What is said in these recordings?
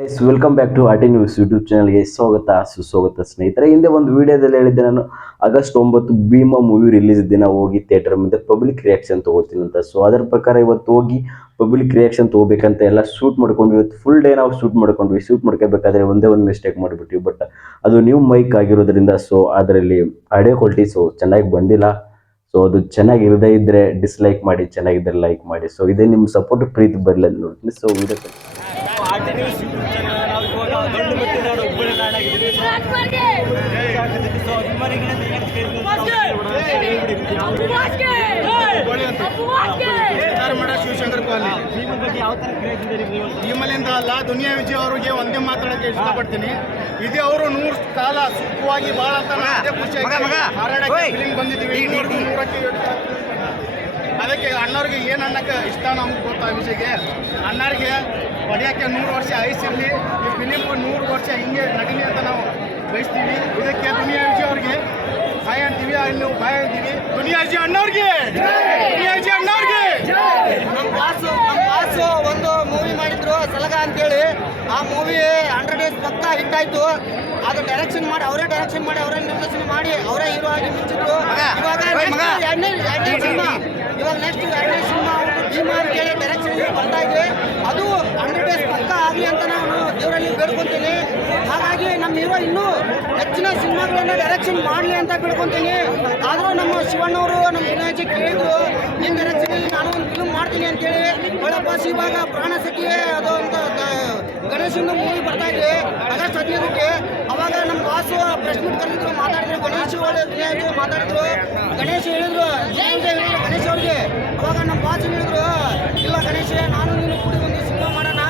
Guys welcome back to RT news YouTube ಚಾನಲ್ಗೆ ಸ್ವಾಗತ, ಸುಸ್ವಾಗತ ಸ್ನೇಹಿತರೆ. ಹಿಂದೆ ಒಂದು ವಿಡಿಯೋದಲ್ಲಿ ಹೇಳಿದ್ದೆ ನಾನು ಆಗಸ್ಟ್ ಒಂಬತ್ತು ಭೀಮಾ ಮೂವಿ ರಿಲೀಸ್ ದಿನ ಹೋಗಿ ಥಿಯೇಟರ್ ಮುಂದೆ ಪಬ್ಲಿಕ್ ರಿಯಾಕ್ಷನ್ ತಗೋತೀನಿ ಅಂತ. ಸೊ ಅದರ ಪ್ರಕಾರ ಇವತ್ತು ಹೋಗಿ ಪಬ್ಲಿಕ್ ರಿಯಾಕ್ಷನ್ ತಗೋಬೇಕಂತ ಎಲ್ಲ ಶೂಟ್ ಮಾಡ್ಕೊಂಡ್ವಿ. ಇವತ್ತು ಫುಲ್ ಡೇ ನಾವು ಶೂಟ್ ಮಾಡ್ಕೊಂಡ್ವಿ. ಶೂಟ್ ಮಾಡ್ಕೋಬೇಕಾದ್ರೆ ಒಂದೇ ಒಂದು ಮಿಸ್ಟೇಕ್ ಮಾಡಿಬಿಟ್ವಿ. ಬಟ್ ಅದು ನ್ಯೂ ಮೈಕ್ ಆಗಿರೋದ್ರಿಂದ ಸೊ ಅದರಲ್ಲಿ ಆಡಿಯೋ ಕ್ವಾಲಿಟಿ ಸೊ ಚೆನ್ನಾಗಿ ಬಂದಿಲ್ಲ. ಸೊ ಅದು ಚೆನ್ನಾಗಿರದೇ ಇದ್ದರೆ ಡಿಸ್ಲೈಕ್ ಮಾಡಿ ಚೆನ್ನಾಗಿದ್ದರೆ ಲೈಕ್ ಮಾಡಿ. ಸೊ ಇದೇ ನಿಮ್ಮ ಸಪೋರ್ಟ್ ಪ್ರೀತಿ ಬರಲಿ ಅಂತ ನೋಡ್ತೀನಿ so video RT news YouTube channel ನಾವು ಇವಾಗ ದೊಡ್ಡ ಮೆಟ್ಟಿ ನಾಡು ಹುಬ್ಬಳ್ಳಿ ನಾಡಾಗಿದ್ದೀವಿ ಸೊ. ಸೊ ಅಭಿಮಾನಿಗಳೇ ದಯವಿಟ್ಟು ಧಾರವಾಡ ಶಿವಶಂಕರ್ ಕಾಲನಿ ನಿಮ್ಮ ಬಗ್ಗೆ ಯಾವ ಥರ ಕ್ರೇಜ್ ಇದೆ ನೀವು ಭೀಮಲಿಂದ ಅಲ್ಲ ದುನಿಯಾ ವಿಜಯ್ ಅವರಿಗೆ ಒಂದೇ ಮಾತಾಡಕ್ಕೆ ಇಷ್ಟಪಡ್ತೀನಿ. ಇದೇ ಅವರು ನೂರು ಕಾಲ ಸುಖವಾಗಿ ಬಾಳ ಅಂತ ಖುಷಿಯಾಗಿ ಹಾರಾಡಕ್ಕೆ ಫಿಲಿಂ ಬಂದಿದ್ದೀವಿ. ನೂರಕ್ಕೆ ಅದಕ್ಕೆ ಅಣ್ಣವ್ರಿಗೆ ಏನು ಅನ್ನಕ್ಕೆ ಇಷ್ಟ ನಮ್ಗೆ ಗೊತ್ತಾ ವಿಷಯಕ್ಕೆ ಅಣ್ಣರಿಗೆ ಹೊಡೆಯೋಕ್ಕೆ ನೂರು ವರ್ಷ ಆಯುಸ್ಸಿರಲಿ ಈ ಫಿಲಿಮ್ ನೂರು ವರ್ಷ ಹಿಂಗೆ ನಡೀಲಿ ಅಂತ ನಾವು ಬಯಸ್ತೀವಿ. ಇದಕ್ಕೆ ದುನಿಯಾ ವಿಜಯ್ ಅವ್ರಿಗೆ ಬಾಯ್ ಅಂತೀವಿ ಅಲ್ಲಿ ಬಾಯ್ ಅಂತೀವಿ. ದುನಿಯಾ ವಿಜಯ್ ಅಣ್ಣವ್ರಿಗೆ! ದುನಿಯಾ ವಿಜಯ್ ಅಣ್ಣವ್ರಿಗೆ! ನಮ್ಮ ಬಾಸು ನಮ್ಮ ಬಾಸು ಒಂದು ಮೂವಿ ಮಾಡಿದ್ರು ಸಲಗ ಅಂತೇಳಿ. ಆ ಮೂವಿ ಹಂಡ್ರೆಡ್ ಡೇಸ್ ಪಕ್ಕ ಹಿಟ್ ಆಯ್ತು. ಅದು ಡೈರೆಕ್ಷನ್ ಮಾಡಿ ಅವರೇ ಡೈರೆಕ್ಷನ್ ಮಾಡಿ ಅವರೇ ನಿರ್ದೇಶನ ಮಾಡಿ ಅವರೇ ಹೀರೋ ಆಗಿ ಮಿಂಚಿದ್ರು. ಇವಾಗ ಎರಡನೇ ಎರಡನೇ ಸಿನಿಮಾ. ಇವಾಗ ನೆಕ್ಸ್ಟ್ ಎರಡನೇ ಸಿನಿಮಾ ಭೀಮಾ ಅಂತೇಳಿ ಡೈರೆಕ್ಷನ್ ಬರ್ತಾ ಅದು ಹಂಡ್ರೆಡ್ ಡೇಸ್ ಪಕ್ಕ ಆಗಲಿ ಅಂತ ನಾನು ದೇವರಲ್ಲಿ ಬೇಡ್ಕೊಂತೀನಿ. ಹಾಗಾಗಿ ನಮ್ಮ ಹೀರೋ ಇನ್ನೂ ಹೆಚ್ಚಿನ ಸಿನಿಮಾಗಳನ್ನ ಡೈರೆಕ್ಷನ್ ಮಾಡಲಿ ಅಂತ ಬೇಡ್ಕೊಂತೀನಿ. ಆದರೂ ನಮ್ಮ ಶಿವಣ್ಣವರು ನಮ್ಮ ವಿನಾಯಕ ಕೇಳಿದ್ರು ನಿಮ್ಮ ಡೈರೆಕ್ಷನಲ್ಲಿ ನಾನು ಒಂದು ಫಿಲ್ಮ್ ಮಾಡ್ತೀನಿ ಅಂತೇಳಿ. ಒಳಪಾಸ್ ಇವಾಗ ಪ್ರಾಣ ಸಖಿ ಅದು ಅಂತ ಗಣೇಶನ ಮೂವಿ ಬರ್ತಾ ಇದೆ. ಆಗಸ್ಟ್ ಹದಿನೈದಕ್ಕೆ. ಅವಾಗ ನಮ್ಮ ಬಾಸು ಪ್ರೆಸ್ ಮೀಟ್ ಕರೆದಿದ್ರು ಮಾತಾಡಿದ್ರು ಗಣೇಶ್ ಒಳ್ಳೆ ವಿನಾಯಕ ಮಾತಾಡಿದ್ರು. ಗಣೇಶ್ ಹೇಳಿದ್ರು ಗಣೇಶ್ ಅವ್ರಿಗೆ. ಅವಾಗ ನಮ್ಮ ಬಾಚು ಹೇಳಿದ್ರು, ಇಲ್ಲ ಗಣೇಶ, ನಾನು ನೀನು ಕೂಡಿ ಒಂದು ಸಿನಿಮಾ ಮಾಡೋಣ.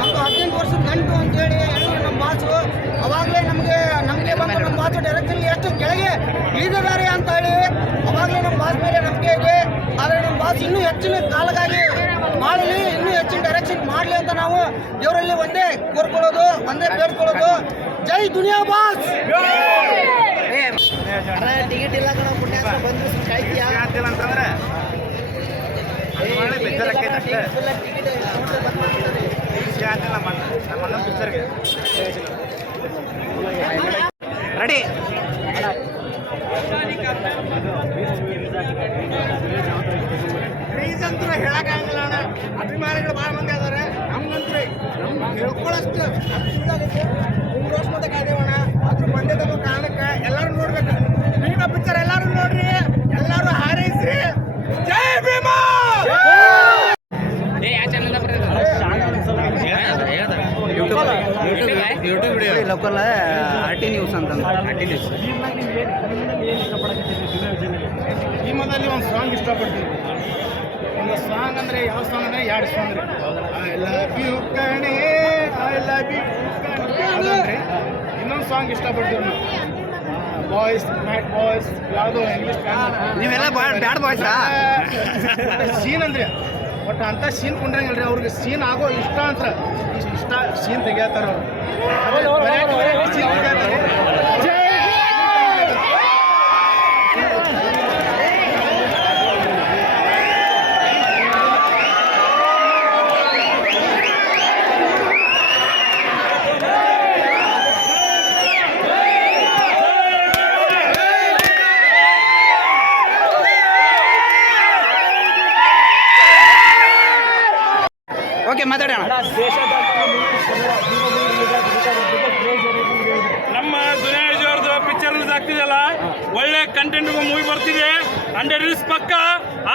ನಮ್ದು ಹದಿನೆಂಟು ವರ್ಷದ ಗಂಟು ಅಂತೇಳಿ ಹೇಳಿದ್ರು ನಮ್ಮ ಬಾಚು ಅವಾಗಲೇ ನಮಗೆ ನಮಗೆ ಬಂದು ನಮ್ಮ ಬಾಚು ಡೈರೆಕ್ಷನ್ ಎಷ್ಟು ಕೆಳಗೆ ಇಳಿದಿದ್ದಾರೆ ಅಂತ ಹೇಳಿ, ಅವಾಗಲೇ ನಮ್ಮ ಬಾಸ್ ಮೇಲೆ ನಂಬಿಕೆ ಇದೆ. ಆದರೆ ನಮ್ಮ ಬಾಸ್ ಇನ್ನೂ ಹೆಚ್ಚಿನ ಕಾಲಕ್ಕಾಗಿ ಮಾಡಲಿ, ಇನ್ನೂ ಹೆಚ್ಚಿನ ಡೈರೆಕ್ಷನ್ ಮಾಡಲಿ ಅಂತ ನಾವು ದೇವರಲ್ಲಿ ಒಂದೇ ಕೋರ್ಕೊಳ್ಳೋದು, ಒಂದೇ ಬೇಡ್ಕೊಳ್ಳೋದು. ಜೈ ದುನಿಯಾ ಬಾಸ್! ಟಿಕೆಟ್ ಇಲ್ಲ ಕಣ ಪುಣ್ಯಾಸ ಬಂದ್ರೆ ಕಾಯ್ತೀಯಾ? ಅಂತಂದ್ರೆ? ರೆಡಿ ಅಂತೂ ಹೇಳಕ್ಕಾಗಲ್ಲ ಅಣ್ಣ ಅಭಿಮಾನಿಗಳು ಭಾಳ ಮಂದಿ ಅದಾರೆ ನಮ್ಗಂತ್ರಿ ನಮ್ಗೆ ಹೇಳ್ಕೊಳ್ಳೋಷ್ಟು ವರ್ಷ ಮತ್ತೆ ಕಾಯ್ದೇವಣ್ಣ ಅದ್ರ ಬಂದಿದ್ದಕ್ಕೂ ಕಾರಣಕ್ಕೆ ಎಲ್ಲರೂ ನೋಡ್ಬೇಕು. ಭೀಮಾ ಪಿಕ್ಚರ್ ಎಲ್ಲರೂ ನೋಡ್ರಿ. ಎಲ್ಲರೂ ಹಾರೈಸ್ರಿ. Jai Bheema! YouTube video local R T news ಅಂತ. ಆರ್ ಟಿ ನ್ಯೂಸ್ ಭೀಮದಲ್ಲಿ ಒಂದು ಸಾಂಗ್ ಇಷ್ಟಪಡ್ತೀನಿ. ಒಂದು ಸಾಂಗ್ ಅಂದ್ರೆ ಯಾವ ಸಾಂಗ್ ಅಂದರೆ ಎರಡು ಸಾಂಗ್ ರೀ. ಐ ಲವ್ ಯು ಕಣೆ ಐ ಲವ್ ಯು ಅದಂದ್ರೆ ಇನ್ನೊಂದು ಸಾಂಗ್ ಇಷ್ಟಪಡ್ತೀವಿ ನಾವು ಬಾಯ್ಸ್ ಮ್ಯಾಟ್ ಬಾಯ್ಸ್ ಯಾವುದೋ ಇಂಗ್ಲೀಷ್ ನೀವೆಲ್ಲ ಬ್ಯಾಡ್ ಬಾಯ್ಸಾ ಸೀನ್ ಅಂದ್ರೆ ಬಟ್ ಅಂತ ಸೀನ್ ಕೊಂಡ್ರಂಗಿಲ್ರಿ ಅವ್ರಿಗೆ ಸೀನ್ ಆಗೋ ಇಷ್ಟ ಅಂತ. ಇಷ್ಟ- ಸೀನ್ ತೆಗಿಯತ್ತಾರ ಅವ್ರು. ಸೀನ್ ತೆಗಿಯತ್ತಾರ ಓಕೆ ಮಾತಾಡೋಣ ನಮ್ಮ ದುನಿಯಾಜ್ ಅವ್ರದ್ದು ಪಿಕ್ಚರ್ ರಿಲೀಸ್ ಆಗ್ತಿದೆಯಲ್ಲ ಒಳ್ಳೆ ಕಂಟೆಂಟ್ ಮೂವಿ ಬರ್ತಿದೆ. ಹಂಡ್ರೆಡ್ ರಿಲೀಸ್ ಪಕ್ಕ.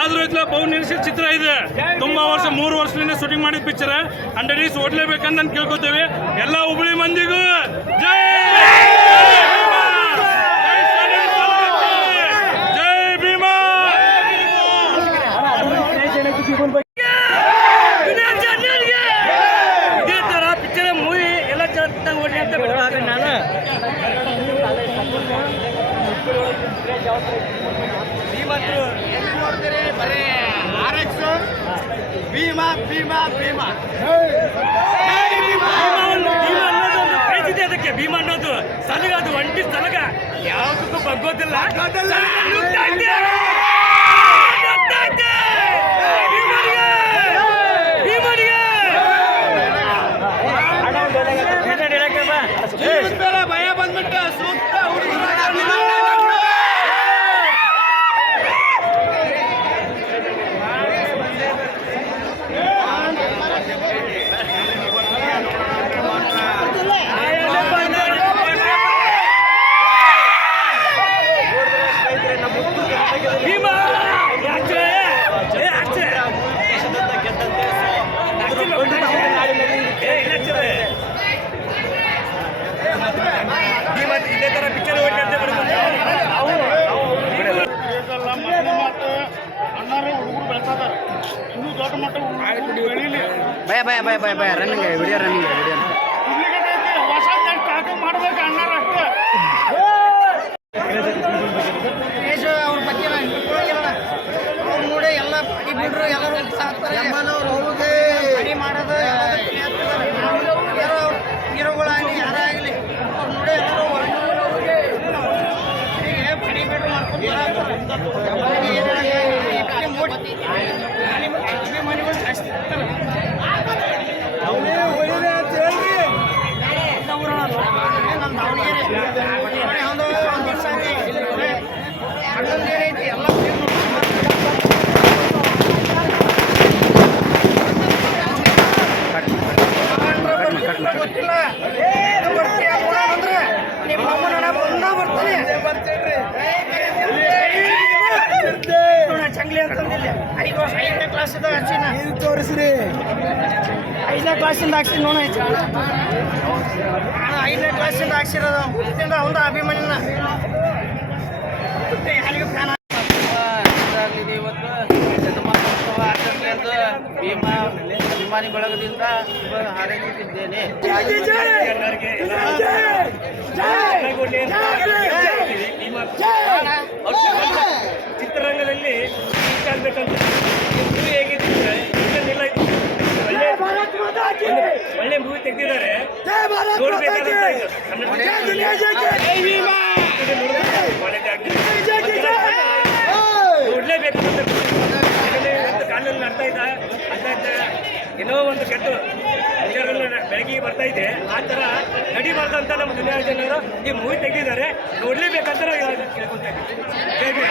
ಆದ್ರೂ ಇದ್ಲ ಬಹು ನಿರೀಕ್ಷಿತ ಚಿತ್ರ ಇದೆ. ತುಂಬಾ ವರ್ಷ ಮೂರು ವರ್ಷದಿಂದ ಶೂಟಿಂಗ್ ಮಾಡಿದ ಪಿಕ್ಚರ್ ಹಂಡ್ರೆಡ್ ರಿಲೀಸ್ ಓಡ್ಲೇಬೇಕಂತ ನಾನು ಕೇಳ್ಕೊತೇವೆ. ಎಲ್ಲ ಹುಬ್ಳಿ ಮಂದಿಗೂ ಜೈ! ಜೈ ಭೀಮಾ! ಇದೇ ತರ ಪಿಕ್ಚರ್ ಮೂವಿ ಎಲ್ಲ ಚೆನ್ನಾಗಿ ಓಡಿ ಅಂತ ಆರ್ ಎಕ್ಸ್ ಭೀಮಾ ಭೀಮಾ ಭೀಮಾ ಅದಕ್ಕೆ ಭೀಮಾ ಅನ್ನೋದು ಸಲಗ ಅದು ಒಂಟಿ ಸಲಗ ಯಾವುದಕ್ಕೂ ಬಗ್ಗೋದಿಲ್ಲ ಸಲಗ ನುಗ್ತಾ ಇದೆ. ನುಗ್ತಾ ಇದೆ. ಭೀಮನಿಗೆ! ಭೀಮನಿಗೆ! ಮೇಲೆ ಭಯ ಬಂದ್ಬಿಟ್ಟು ಸೂಕ್ತ ಇದೇ ತರ ಪಿಕ್ಚರ್ ಇದೆಲ್ಲ ಮೊದಲ ಮಾತು ಅಣ್ಣಾರು ಹುಡುಗರು ಬೆಳೆಸದಾರ ಇನ್ನೂ ದೊಡ್ಡ ಮಟ್ಟ ಹುಡುಗರು ಬೆಳೀಲಿ ಭಯ ಭಯ ಭಯ ಭಯ ಭಯ ರನ್ನಿಂಗ್ ವಿಡಿಯೋ ರನ್ನಿಂಗ್ ವಿಡಿಯೋ ಅವ್ರ ಬಗ್ಗೆ ನೋಡಿ ಎಲ್ಲ ಬಿಡ್ರು ಎಲ್ಲರೂ ಸಾಕ್ತಾರೆ. ರೆಡಿ ಮಾಡೋದು. ಯಾರೋ ಹೀರೋಗಳಾಗಲಿ ಯಾರಾಗಲಿ ಅವ್ರು ನೋಡಿ ಎಲ್ಲರೂ ಹೀಗೆ. ಪಡಿ ಬಿಡ್ರು ಮಾಡ್ಕೊಂಡು ಬರಾಕ್ತಾರೆ. ಅವ್ರಿಗೆ ಏನಾಗಿ ಈ ಪಡಿ ಮೂಡಿ ಅಭಿಮಾನಿಗಳು ಜಾಸ್ತಿ ಇರ್ತಾರೆ. ನಮ್ಮ ದಾವಣಗೆರೆ ನೋಡಿ ಒಂದು ಒಂದು ವರ್ಷ ಆಯ್ತು. ಅಣ್ಣಂದು ಏನೈತಿ ಎಲ್ಲ ಗೊತ್ತಿಲ್ಲ ಏನು ಬರ್ತೀಯ ಅಂದ್ರೆ ನಿಮ್ಮ ಅಮ್ಮನ ಹಣ ಬಂದ ಬರ್ತೀನಿ ಚಂಗ್ಲಿ ಅಂತಂದಿಲ್ಲ ಐದು ವರ್ಷ ಐದನೇ ಕ್ಲಾಸಿಂದ ಹಚ್ಚಿನ ತೋರಿಸ್ರಿ? ಐದನೇ ಕ್ಲಾಸಿಂದ ಹಾಕ್ಸಿನ ನೋಡ ಐದನೇ ಕ್ಲಾಸಿಂದ ಹಾಕ್ಸಿರೋದು. ಒಂದು ಅಭಿಮಾನಿನ ಯಾರಿಗೂ ಫ್ಯಾನ್ ಇದಾಗಿದೆ ಇವತ್ತು ಶತಮಾನೋತ್ಸವ ಆಚರಣೆ ಅಂತ ಭೀಮಾ ಅಭಿಮಾನಿ ಬಳಗದಿಂದ ಶುಭ ಹಾರೈಸುತ್ತಿದ್ದೇನೆ. ಚಿತ್ರರಂಗದಲ್ಲಿ ಆಗ್ಬೇಕಂತ ಒಳ್ಳೆ ಮೂವಿ ತೆಗೆದಿದ್ದಾರೆ. ನೋಡ್ಬೇಕಾದಂತ ಇದು. ನೋಡ್ಲೇಬೇಕಂತ ಕಾಲಲ್ಲಿ ಅಂತ ಏನೋ ಒಂದು ಕೆಟ್ಟು ಬೆಳಗ್ಗೆ ಬರ್ತಾ ಇದೆ. ಆ ಥರ ನಡಿಬಾರ್ದು ಅಂತ ನಮ್ಮ ದುನಿಯಾ ಜನರು ಈ ಮೂವಿ ತೆಗೆದಿದ್ದಾರೆ. ನೋಡ್ಲೇಬೇಕಂತ ನಾವು ಇದ್ದೀವಿ.